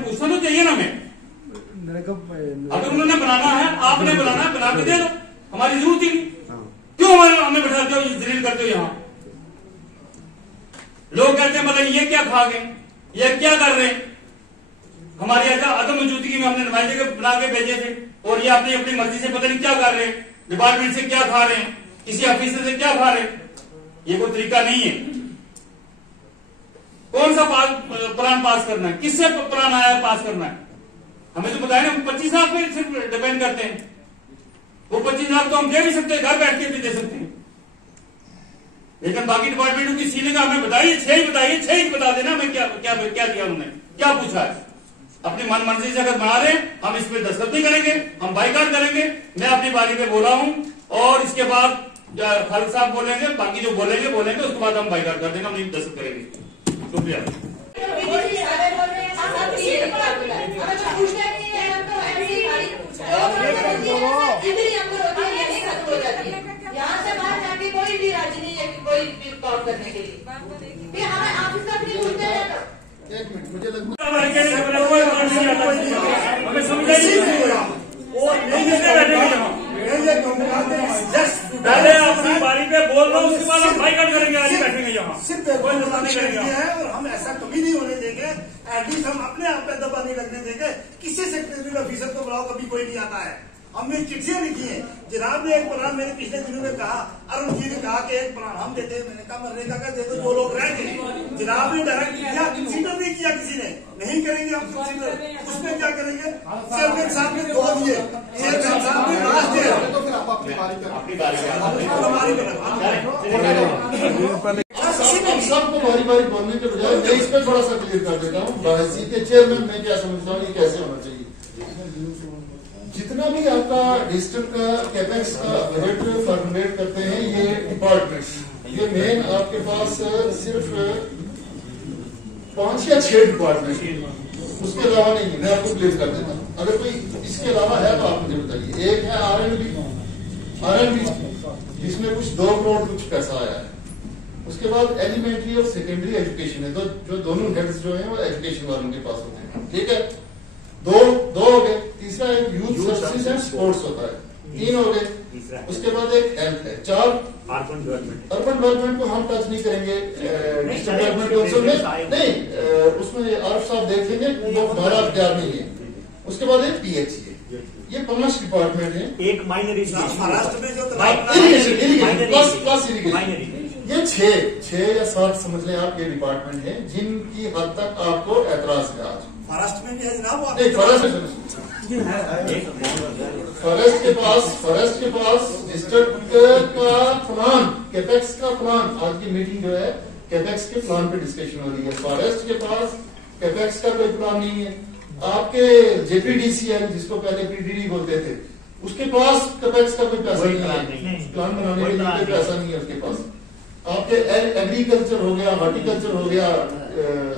पूछना तो चाहिए ना हमें। अगर उन्होंने बनाना है, आपने बनाना है, बना के दे दो, हमारी जरूरत ही नहीं। क्यों हमें बैठाते हो, जलील करते हो? यहाँ लोग कहते हैं मतलब ये क्या खा गए, ये क्या कर रहे हैं। हमारी अदम मौजूदगी में हमने नुमाइंदे बना के भेजे थे और ये अपनी अपनी मर्जी से पता नहीं क्या कर रहे हैं, डिपार्टमेंट से क्या खा रहे हैं, किसी ऑफिसर से क्या खा रहे हैं। ये कोई तरीका नहीं है। कौन सा प्लान पास करना है, किससे प्लान आया पास करना है, हमें तो बताया ना। 25 लाख पे सिर्फ डिपेंड करते हैं। वो 25 लाख तो हम दे भी सकते हैं, घर बैठ के भी दे सकते हैं, लेकिन बाकी डिपार्टमेंटों की सीलिंग हमें बताइए, 6 ही बता देना हमें क्या क्या क्या दिया उन्होंने, क्या पूछा है। अपनी मन मर्जी से अगर बना रहे हैं, हम इस पर दस्तखत नहीं करेंगे, हम बाइकाट करेंगे। मैं अपनी बारी पे बोला हूं और इसके बाद खालिद साहब बोलेंगे, बाकी जो बोलेंगे उसके बाद हम बाइकाट कर देंगे, हम नहीं दस्तखत करेंगे। शुक्रिया। यहाँ से बाहर जाके कोई भी राजी नहीं है कि कोई भी काम करने के लिए। हमें ऑफिस तक नहीं पूछते हैं। एक मिनट, मुझे लगता हमें समझ पहले अपनी बारी पे बोल रहा हूँ, उसके बाद हम बाइकाट करेंगे, आज बैठेंगे यहाँ, सिर्फ कोई नुकसान नहीं करेंगे। और हम ऐसा कभी नहीं होने देंगे। एटलीस्ट हम अपने आप पे दबा नहीं लगने देंगे। किसी सेक्रेटरी ऑफिसर को बुलाओ, कभी कोई नहीं आता है। हमने चिट्ठियां लिखी हैं। जनाब ने एक प्लान मैंने पिछले दिनों में कहा, अरुण जी ने कहा कि एक प्लान हम देते हैं। मैंने कहा मनरेगा का दे दो, जो लोग रह गए। जनाब ने डायरेक्ट किया, कंसीडर नहीं किया किसी ने। नहीं करेंगे हम कंसीडर, उसमें क्या करेंगे? चेयरमैन साहब ने दो दिए, चेयरमैन साहब ने लास्ट दिया, तो फिर आप अपनी बारी करें। सबको बारी बारी बोलने के बजाय मैं इस पर थोड़ा सा क्लियर कर देता हूँ। के चेयरमैन मैं क्या समझता हूँ, ये कैसे होना चाहिए। जितना भी आपका डिस्ट्रिक्ट का कैपेक्स का बजट फॉर्मुलेट करते हैं ये डिपार्टमेंट्स, ये मेन आपके पास सिर्फ 5 या 6 डिपार्टमेंट, उसके अलावा नहीं है। मैं आपको क्लियर कर देता हूँ। अगर कोई इसके अलावा है तो आप मुझे बताइए। एक है R&B जिसमें कुछ 2 करोड़ कुछ पैसा आया है। उसके बाद एलिमेंट्री और सेकेंडरी एजुकेशन है, जो दोनों हेड्स जो है वो एजुकेशन वालों के पास होते हैं। ठीक है, दो हो गए। तीसरा एक यूथ सर्विसेज एंड स्पोर्ट्स होता है, 3 हो गए। उसके बाद एक हेल्थ है, 4 अर्बन डेवलपमेंट को हम टच नहीं करेंगे। डिस्ट्रिक्ट डेवलपमेंट काउंसिल में नहीं, उसमें आरफ साहब देख लेंगे, वो हमारा अख्तियार नहीं है। उसके बाद एक PH है। ये 5 डिपार्टमेंट है। एक माइनर महाराष्ट्र में जो प्लस इरिगेशन, ये 6 या 7 समझ लें आप, ये डिपार्टमेंट है जिनकी हद तक आपको एतराज है। आज महाराष्ट्र में भी है जनाब। फॉरेस्ट के पास डिस्ट्रिक्ट का प्लान, कैपेक्स का प्लान, आज की मीटिंग जो है कैपेक्स के प्लान पे डिस्कशन हो रही है। फॉरेस्ट के पास कैपेक्स का कोई प्लान नहीं है। आपके JPDCL जिसको पहले PDD बोलते थे, उसके पास कैपेक्स का कोई पैसा नहीं है। प्लान बनाने के लिए कोई पैसा नहीं है उसके पास। आपके एग्रीकल्चर हो गया, हॉर्टिकल्चर हो गया,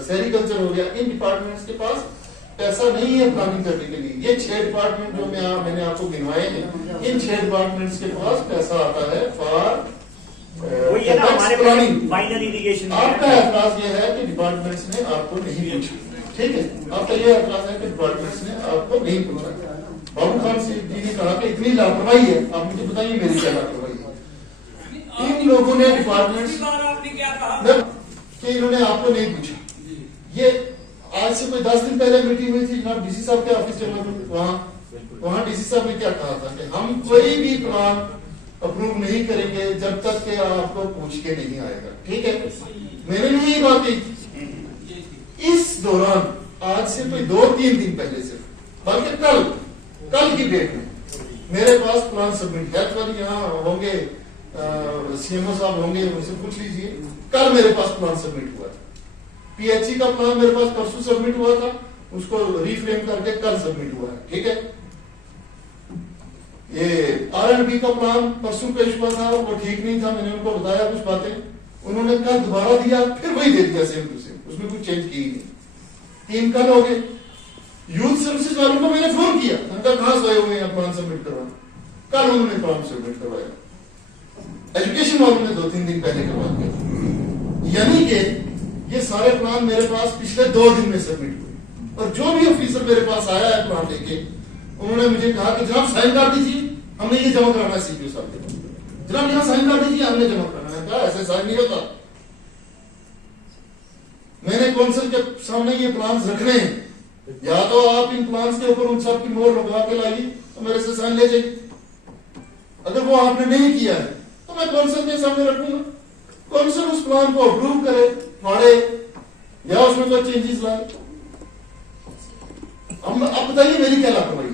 सेरिकल्चर हो गया, इन डिपार्टमेंट्स के पास पैसा नहीं है प्लानिंग करने के लिए। ये 6 डिपार्टमेंट जो मैंने आपको गिनवाए हैं, इन 6 डिपार्टमेंट्स के पास पैसा आता है फॉर प्लानिंग। Minor irrigation. आपका एतराज ये है कि डिपार्टमेंट्स ने आपको नहीं पूछा। ठीक है, आपका ये एतराज है कि डिपार्टमेंट्स ने आपको नहीं पूछा। बाबू खान जी ने कहा कि इतनी लापरवाही है, आप मुझे बताइए मेरी क्या लापरवाही है। इन लोगों ने डिपार्टमेंट्स कि इन्होंने आपको नहीं पूछा। ये आज से कोई 10 दिन पहले मीटिंग हुई थी जनाब DC साहब के ऑफिस चलना, वहां DC साहब ने क्या कहा था कि हम कोई भी प्लान अप्रूव नहीं करेंगे जब तक कि आपको पूछ के नहीं आएगा। ठीक है, मैंने भी यही बात कही। इस दौरान आज से कोई 2-3 दिन पहले सिर्फ, बल्कि कल की डेट में मेरे पास प्लान सबमिट, हेल्थ वाली यहाँ होंगे, CMO साहब होंगे, उनसे पूछ लीजिए। कल मेरे पास प्लान सबमिट हुआ है। PHE का प्लान मेरे पास परसों सबमिट हुआ था, उसको रीफ्रेम करके कल सबमिट हुआ है। ठीक है, ये R&B का प्लान परसों पेश हुआ था, वो ठीक नहीं था, मैंने उनको बताया कुछ बातें, उन्होंने कल दोबारा दिया, फिर वही दे दिया सेम टू सेम, उसमें कुछ चेंज की नहीं। 3 कल हो गए। यूथ सर्विसेज वालों को मैंने फोन किया, उनका कहां सोए हुए हैं प्लान सबमिट करवाना, कल उन्होंने प्लान सबमिट करवाया। एजुकेशन वालों ने 2-3 दिन पहले करवा दिया। यानी कि ये सारे प्लान मेरे पास पिछले 2 दिन में सबमिट हुए। और जो भी ऑफिसर मेरे पास आया है प्लान लेके, उन्होंने मुझे कहा कि जनाब साइन कर दीजिए, हमने ये जमा कराना है सीपीओ साहब के पास, जनाब यहाँ साइन कर दीजिए, हमने जमा कराना है। कहा ऐसे साइन नहीं होता, मैंने कौंसिल के सामने ये प्लान्स रखने हैं, या तो आप इन प्लान्स के ऊपर उन सब की मोहर लगवा के लाइए तो मेरे से साइन ले जाइए, अगर वो आपने नहीं किया है तो मैं कौंसिल के सामने रखूंगा, कौंसिल उस प्लान को अप्रूव करे, फाड़े या उसमें कोई चेंजेस लाए। अब बताइए मेरी क्या लापरवाही?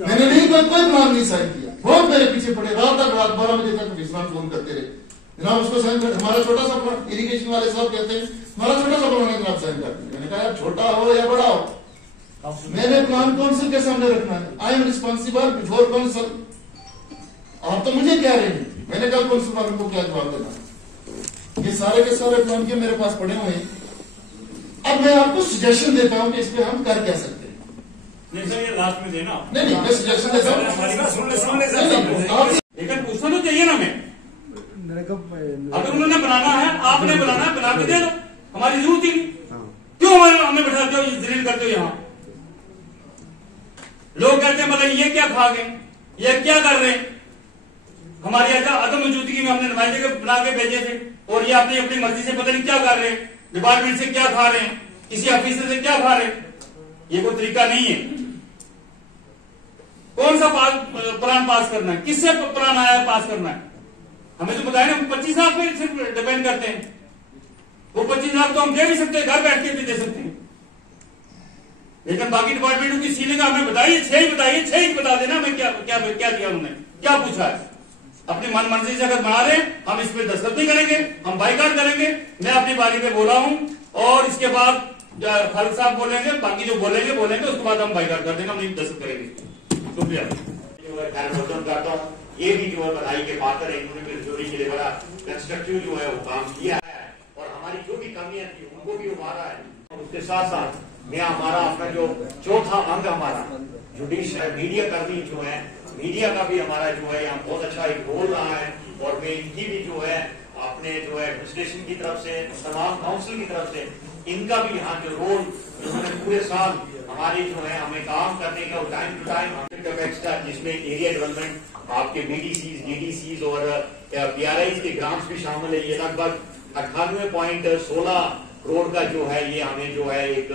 मैंने नहीं कोई प्लान नहीं साइन किया, बहुत मेरे पीछे पड़े, रात 12 बजे तक विश्राम फोन करते रहे, जनाब उसको साइन कर, हमारा छोटा सा प्लान, इरिगेशन वाले साहब कहते हैं हमारा छोटा सा प्लान है जनाब साइन कर। मैंने कहा यार छोटा हो या बड़ा हो, मैंने प्लान कौंसिल के सामने रखना है, I am responsible before council. आप तो मुझे कह रहे हैं, मैंने कहा कौंसिल वालों को क्या जवाब देना? ये सारे के सारे प्लान के मेरे पास पड़े हुए हैं। अब मैं आपको सजेशन देता हूं कि इस पे हम कर क्या सकते हैं। नहीं सर, ये लास्ट में देना। नहीं मैं सजेशन देता हूँ, लेकिन पूछना तो चाहिए ना। मैं अगर उन्होंने बनाना है, आपने बनाना है, बना के दे दो, हमारी जरूरत ही नहीं। क्यों हमें बैठाते हो, जलील करते हो? यहाँ लोग कहते हैं मतलब ये क्या खा गए, ये क्या कर रहे हैं, हमारी अदम मौजूदगी में हमने नुमाइंदे बना के भेजे थे और ये अपनी अपनी मर्जी से पता नहीं क्या कर रहे हैं, डिपार्टमेंट से क्या खा रहे हैं, किसी ऑफिसर से क्या खा रहे हैं। ये कोई तरीका नहीं है। कौन सा प्लान पास करना है, किससे प्लान आया है पास करना है, हमें तो बताया ना। 25 लाख पे सिर्फ डिपेंड करते हैं, वो 25 लाख तो हम दे भी सकते हैं, घर बैठ के भी दे सकते हैं, लेकिन बाकी डिपार्टमेंटों की सीलिंग हमें बताइए, 6 ही बता देना। हमें क्या क्या क्या दिया उन्होंने, क्या पूछा है। अपनी मन मर्जी से अगर बना रहे हैं, हम इस पर दस्तखत नहीं करेंगे, हम बाइकाट करेंगे। मैं अपनी बारी पे बोला हूं और इसके बाद खालिद साहब बोलेंगे, बाकी जो बोलेंगे उसके बाद हम बाइकाट कर देंगे, हम नहीं दस्तखत करेंगे। शुक्रिया। करता हूँ, ये भी जो है बधाई के पात्र है, इन्होंने भी रजौरी के लिए बड़ा कंस्ट्रक्टिव जो है वो काम किया है और हमारी जो भी कमियां थी उनको भी उभारा है। उसके साथ साथ मैं हमारा अपना जो चौथा अंग हमारा जुडिशियल मीडिया कर्मी जो है, मीडिया का भी हमारा जो है यहाँ बहुत अच्छा एक रोल रहा है और मैं इनकी भी जो है अपने जो है एडमिनिस्ट्रेशन की तरफ से, तमाम काउंसिल की तरफ से इनका भी यहाँ जो रोल उन्होंने पूरे साल हमारे जो है हमें काम करने का टाइम टू टाइम एक्स्ट्रा, जिसमें एरिया डेवलपमेंट आपके बीडीसीज, डीडीसीज और पीआरआई के ग्रांट्स भी शामिल है। ये लगभग 98.16 करोड़ का जो है ये हमें जो है एक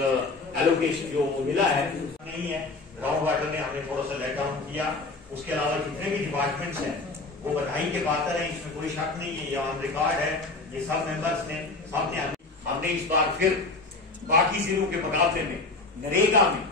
एलोकेशन जो मिला है। नहीं है, ग्राउंड वाटर ने हमें थोड़ा सा लेट डाउन किया। उसके अलावा जितने भी डिपार्टमेंट्स हैं वो बधाई के पात्र हैं, इसमें कोई शक नहीं है। ये ऑन रिकॉर्ड है, ये सब मेंबर्स ने सबने हमने इस बार फिर बाकी जिलों के मुकाबले में नरेगा में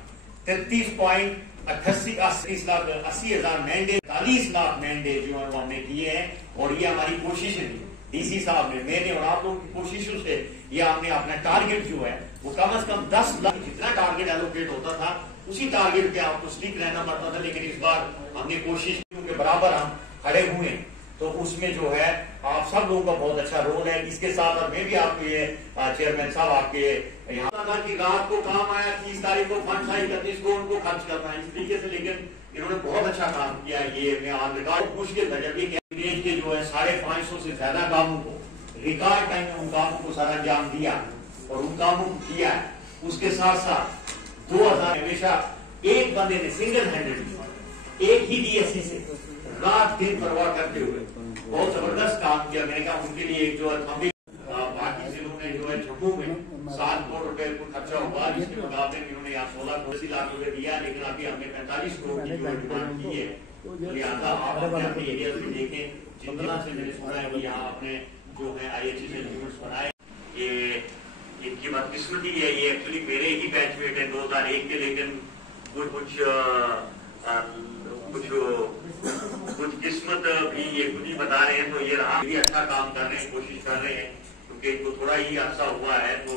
33.80,000 मैंडेट, 40 लाख मैंडेट जो है वो हमने किए हैं और ये हमारी कोशिश है। डीसी साहब ने, मैंने और आप लोगों की कोशिशों से ये हमने अपना टारगेट जो है वो कम से कम 10 लाख, जितना टारगेट एलोकेट होता था उसी टारगेट पे आपको स्टिक रहना पड़ता था। लेकिन इस बार हमने कोशिश के बराबर हम खड़े हुए, तो उसमें जो है आप सब लोगों का बहुत अच्छा रोल है। इसके साथ मैं भी आपको ये चेयरमैन साहब आपके यहाँ था कि रात को काम आया, 30 तारीख को फंड था, 31 को उनको खर्च करना है इस तरीके से, लेकिन इन्होंने बहुत अच्छा काम किया। ये मैं ऑन रिकॉर्ड मुश्किल था, जब ये कैबिनेट के जो है 550 से ज्यादा कामों को रिकॉर्ड टाइम में उन कामों को सारा अंजाम दिया और उन कामों को किया। उसके साथ साथ 2000 हमेशा एक बंदे ने सिंगल हैंडेड एक ही डीएससी से रात दिन परवाह करते हुए बहुत जबरदस्त काम किया। मैंने कहा उनके लिए जो है बाकी जिलों ने जो है जम्मू में 7 करोड़ रुपए खर्चा हुआ, इसके मुकाबले में इन्होंने यहाँ 16 लाख रुपए दिया, लेकिन अभी हमने 45 करोड़ की जो डिमांड की है। लिहाजा आप अपने एरिया में देखें, जितना से मैंने सुना है वो यहाँ अपने जो है IHS यूनिट्स बनाए। ये इनकी बदकिस्मती है, ये एक्चुअली मेरे ही बैचमेट है 2001 के, लेकिन कुछ किस्मत भी ये खुद ही बता रहे हैं। तो ये रहा भी अच्छा काम कर रहे हैं, कोशिश कर रहे हैं, क्योंकि इनको थोड़ा ही अरसा हुआ है तो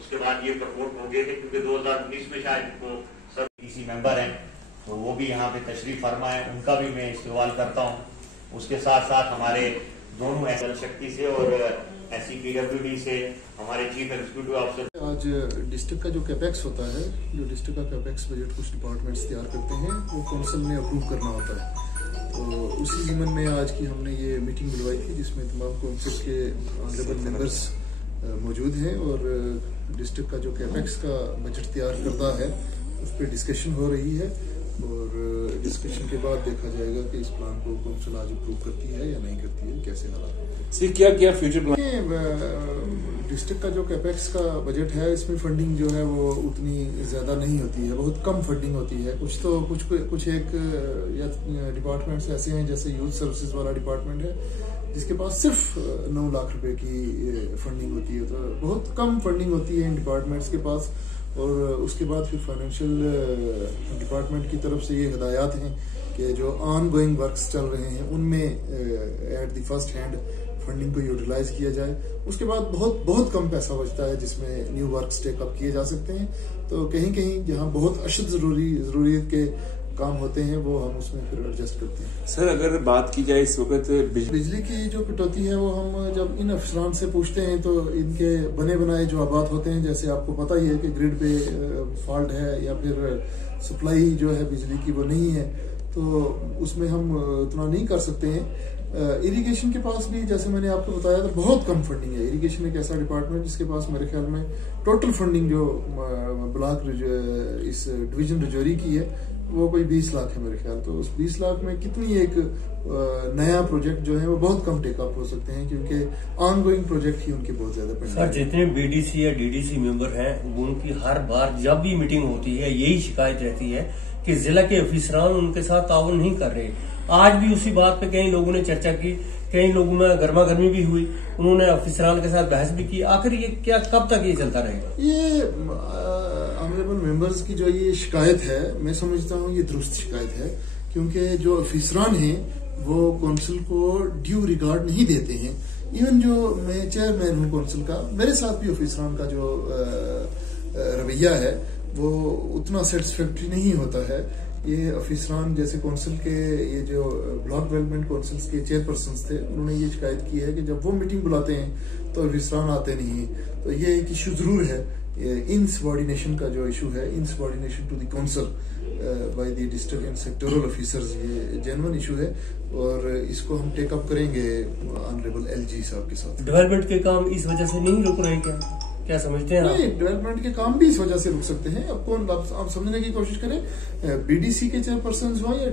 उसके बाद ये प्रमोट हो गए थे, क्योंकि 2019 में शायद इनको सब डीसी मेंबर हैं, तो वो भी यहाँ पे तशरीफ फरमा है, उनका भी मैं इस्तेमाल करता हूँ। उसके साथ साथ हमारे दोनों जल शक्ति से और SCPWD से हमारे चीफ एग्जीक्यूटिव ऑफिसर। आज डिस्ट्रिक्ट का जो कैपेक्स होता है, जो डिस्ट्रिक्ट का कैपेक्स बजट कुछ डिपार्टमेंट्स तैयार करते हैं, वो काउंसिल में अप्रूव करना होता है। तो उसी ज़मन में आज की हमने ये मीटिंग बुलवाई थी, जिसमें तमाम काउंसिल के ऑनरेबल मेंबर्स मौजूद हैं और डिस्ट्रिक्ट का जो कैपेक्स का बजट तैयार करता है उस पर डिस्कशन हो रही है और डिस्कशन के बाद देखा जाएगा कि इस प्लान को कौंसिल आज अप्रूव करती है या नहीं करती है, कैसे हालात होते हैं। क्या क्या फ्यूचर प्लान? डिस्ट्रिक्ट का जो कैपेक्स का बजट है इसमें फंडिंग जो है वो उतनी ज्यादा नहीं होती है, बहुत कम फंडिंग होती है। कुछ एक डिपार्टमेंट्स ऐसे हैं जैसे यूथ सर्विसेज वाला डिपार्टमेंट है जिसके पास सिर्फ 9 लाख रुपए की फंडिंग होती है, तो बहुत कम फंडिंग होती है इन डिपार्टमेंट्स के पास। और उसके बाद फिर फाइनेंशियल डिपार्टमेंट की तरफ से ये हिदायत हैं कि जो ऑन गोइंग वर्क्स चल रहे हैं उनमें at the first hand funding को यूटिलाइज किया जाए। उसके बाद बहुत कम पैसा बचता है जिसमें न्यू वर्क्स टेकअप किए जा सकते हैं। तो कहीं कहीं जहां बहुत अशद जरूरियत के काम होते हैं वो हम उसमें फिर एडजस्ट करते हैं। सर अगर बात की जाए इस वक्त बिजली की जो कटौती है वो हम जब इन अफसरान से पूछते हैं तो इनके बने बनाए जवाबात होते हैं। जैसे आपको पता ही है कि ग्रिड पे फॉल्ट है या फिर सप्लाई जो है बिजली की वो नहीं है, तो उसमें हम उतना नहीं कर सकते हैं। इरिगेशन के पास भी जैसे मैंने आपको बताया था बहुत कम फंडिंग है। इरिगेशन एक ऐसा डिपार्टमेंट जिसके पास मेरे ख्याल में टोटल फंडिंग जो ब्लॉक इस डिवीजन रजौरी की है वो कोई 20 लाख है मेरे ख्याल। तो उस 20 लाख में कितनी एक नया प्रोजेक्ट जो है वो बहुत कम टेकअप हो सकते हैं क्योंकि ऑन गोइंग प्रोजेक्ट ही उनके बहुत ज्यादा पेंडिंग। सर जितने बीडीसी या डीडीसी मेंबर हैं उनकी हर बार जब भी मीटिंग होती है यही शिकायत रहती है कि जिला के अफसरान उनके साथ ताउन नहीं कर रहे। आज भी उसी बात पे कई लोगों ने चर्चा की, कई लोगों में गर्मा गर्मी भी हुई, उन्होंने अफसरान के साथ बहस भी की। आखिर ये क्या कब तक ये चलता रहेगा? ये ऑनरेबल मेंबर्स की जो ये शिकायत है मैं समझता हूँ ये दुरुस्त शिकायत है क्योंकि जो अफसरान हैं वो कौंसिल को ड्यू रिगार्ड नहीं देते हैं। इवन जो मैं चेयरमैन हूँ कौंसिल का, मेरे साथ भी अफसरान का जो रवैया है वो उतना सेटिस्फैक्ट्री नहीं होता है। ये अफसरान जैसे कौंसिल के ये जो ब्लॉक डेवलपमेंट काउंसिल्स के चेयरपर्सन थे उन्होंने ये शिकायत की है कि जब वो मीटिंग बुलाते हैं तो अफसरान आते नहीं है। तो ये एक इशू जरूर है, इनसबॉर्डिनेशन का जो इशू है, insubordination to the council by the district and sectoral officers, ये जेन्युइन इशू है और इसको हम टेकअप करेंगे ऑनरेबल एलजी साहब के साथ। डेवलपमेंट के काम इस वजह से नहीं रुक रहे क्या समझते हैं? नहीं, डेवलपमेंट के काम भी इस वजह से रुक सकते हैं। आप समझने की कोशिश करें, बीडीसी के चेयरपर्सन हो या